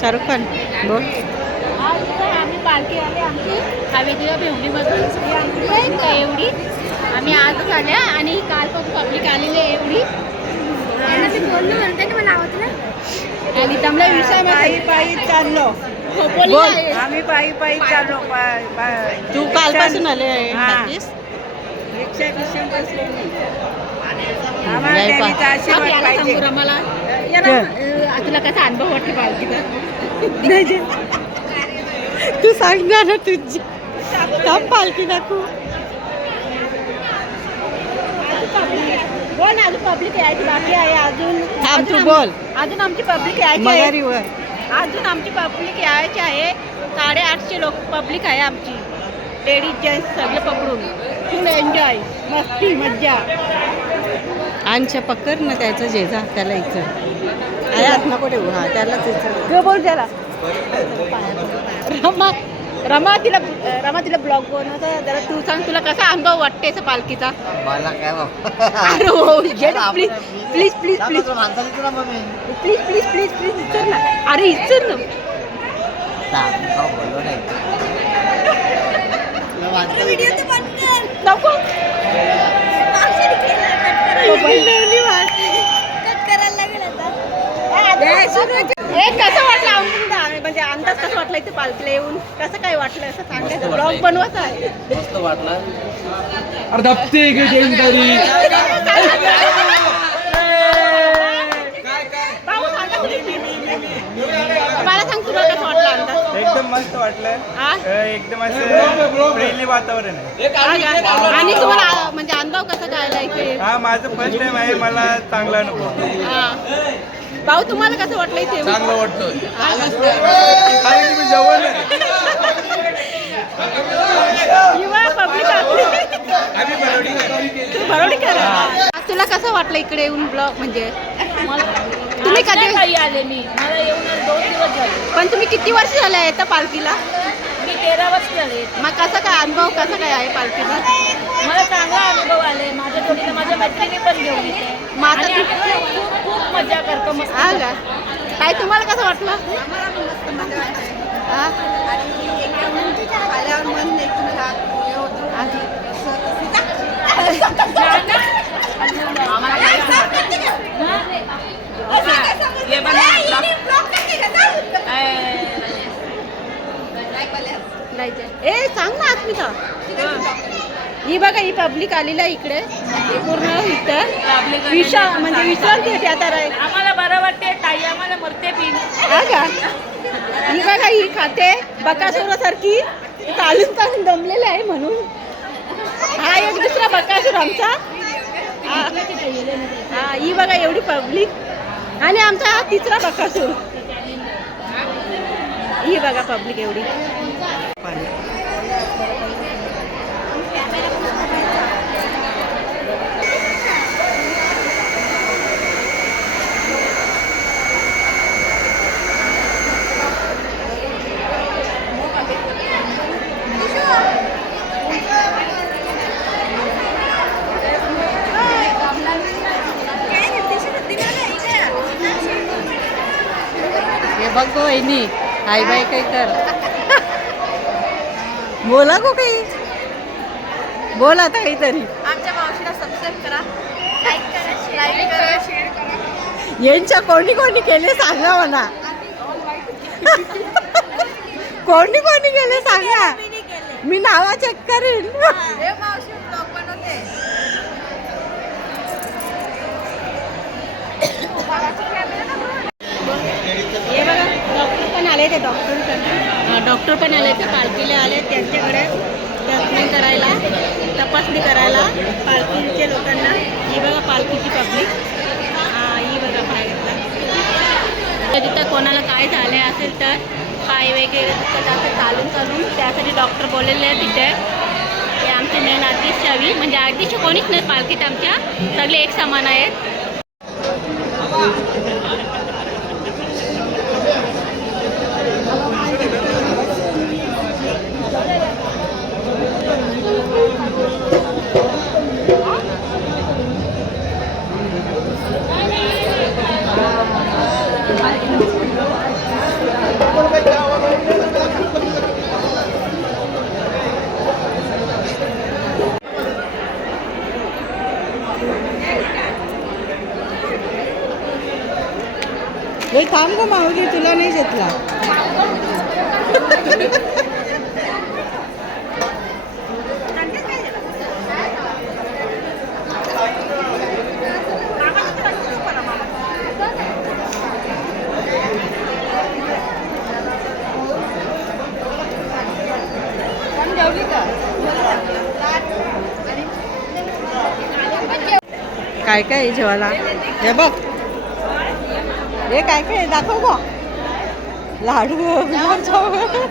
शाहरुख खान बोल. आज आम्ही पालखी आले आमची हवेलीला भेवणीमधून एवढी आम्ही आजच आल्या आणि कालपासून पब्लिक आलेली आहे एवढी. मी बोललो म्हणते ना मला आवडत ना. आणि तमला विषय पायी पायी चाललो. बोल. आम्ही पायी पायी चाललो. तू कालपासून आले आहे. आम्हाला देवीचा आशीर्वाद पाहिजे. रमाला तुला कसा अनुभव वाटतो पालखीचा? तू सांग ना तुझी पालखी दाखवू. बोल अजून पब्लिक यायची बाकी आहे अजून. थांब तू बोल. अजून आमची पब्लिक यायची आहे. मगारीवर अजून आमची पब्लिक यायची आहे. 850 लोक पब्लिक आहे आमची. लेडीज जेंट्स सगळे पकडून फुल एन्जॉय मस्ती मज्जा. अंश पकड ना त्याचं जेजा त्याला इथं आयात नको ठेवू. हा त्यालाच इथं बोल त्याला. रमा तिला ब्लॉग बनवता जरा तू सांग तुला कसा अनुभव वाटते पालखीचा? मला काय अरे हो please please please please please please please please इचर ना. अरे इचर ना. बोललो नाही. नको कसं वाटलं म्हणजे अंदाज कसं वाटलं इथे पालखीला येऊन कसं काय वाटलं असं सांगायचं ब्लॉग बनवत आहे. मस्त वाटलं. मला सांग तुला कसं वाटलं अंदाज? एकदम मस्त वाटलं. एकदम असं फ्रेंडली वातावरण आहे. आणि तुम्हाला म्हणजे अनुभव कसा काय आला इथे? हा माझं फर्स्ट टाइम आहे. मला चांगला अनुभव. भाऊ तुम्हाला कसं वाटलं इथे? चांगलं वाटतं. मी जेवण तुला कसं वाटलं इकडे येऊन ब्लॉग म्हणजे? तुम्ही कधी आले मी मला येऊन 2 दिवस झाले. पण तुम्ही किती वर्ष झाले येतं पालखीला? मी 13 वर्ष झाले. मग कसं काय अनुभव कसा काय आहे पालखीला? मला चांगला अनुभव आले. माझ्या जोडीला माझ्या मैत्रिणी पण घेऊन येते. मग आता आणि आम्ही खूप मजा करतो. मस्त हा का? काय तुम्हाला कसं वाटलं? हा? ए सांग ना अस्मिता. ही बघा ही पब्लिक आलेला इकडे पूर्ण इथं म्हणजे विश्रांती होती आता. आम्हाला बरं वाटते. ताई आम्हाला मरते पिन. हा का? ही बघा ही खाते बकासुरासारखी चालून दमलेले आहे म्हणून. हा एक दुसरा बकासूर आमचा. हा ही बघा एवढी पब्लिक आणि आमचा हा तिसरा बकासूर. ही बघा पब्लिक एवढी. हे बघ गो वहिनी हाय बाय काही कर. बोला गो काही बोल आता काहीतरी. आमच्या मावशीला सबस्क्राईब करा, लाईक करा, शेअर करा. यांच्या कोणी कोणी केले सांगा मला. कोणी कोणी केले सांगा. मी नावा चेक करेन. मावशी ब्लॉग बनवते. हे बघा डॉक्टर पण आले. ते डॉक्टर पण आले ते पालखीला आले. त्यांच्याकडे ट्रीटमेंट करायला तपासणी करायला पालखीच्या लोकांना. ही बघा पालखीची पब्लिक. ही बघा बाहेर तिथं कोणाला काय झाले असेल तर पाय वगैरे असं चालून त्यासाठी डॉक्टर बोललेले आहे तिथे. ते आमचे मेन आर्टिस्टवी म्हणजे आर्टिस्ट कोणीच नाही पालखीत आमच्या. सगळे एक समान आहेत. हे थांब गं माऊली, तुला नाही घेतला. काय काय आहे जेवायला? हे बघ, हे काय काय आहे? दाखव गं. लाडू, गुलाबजामुन.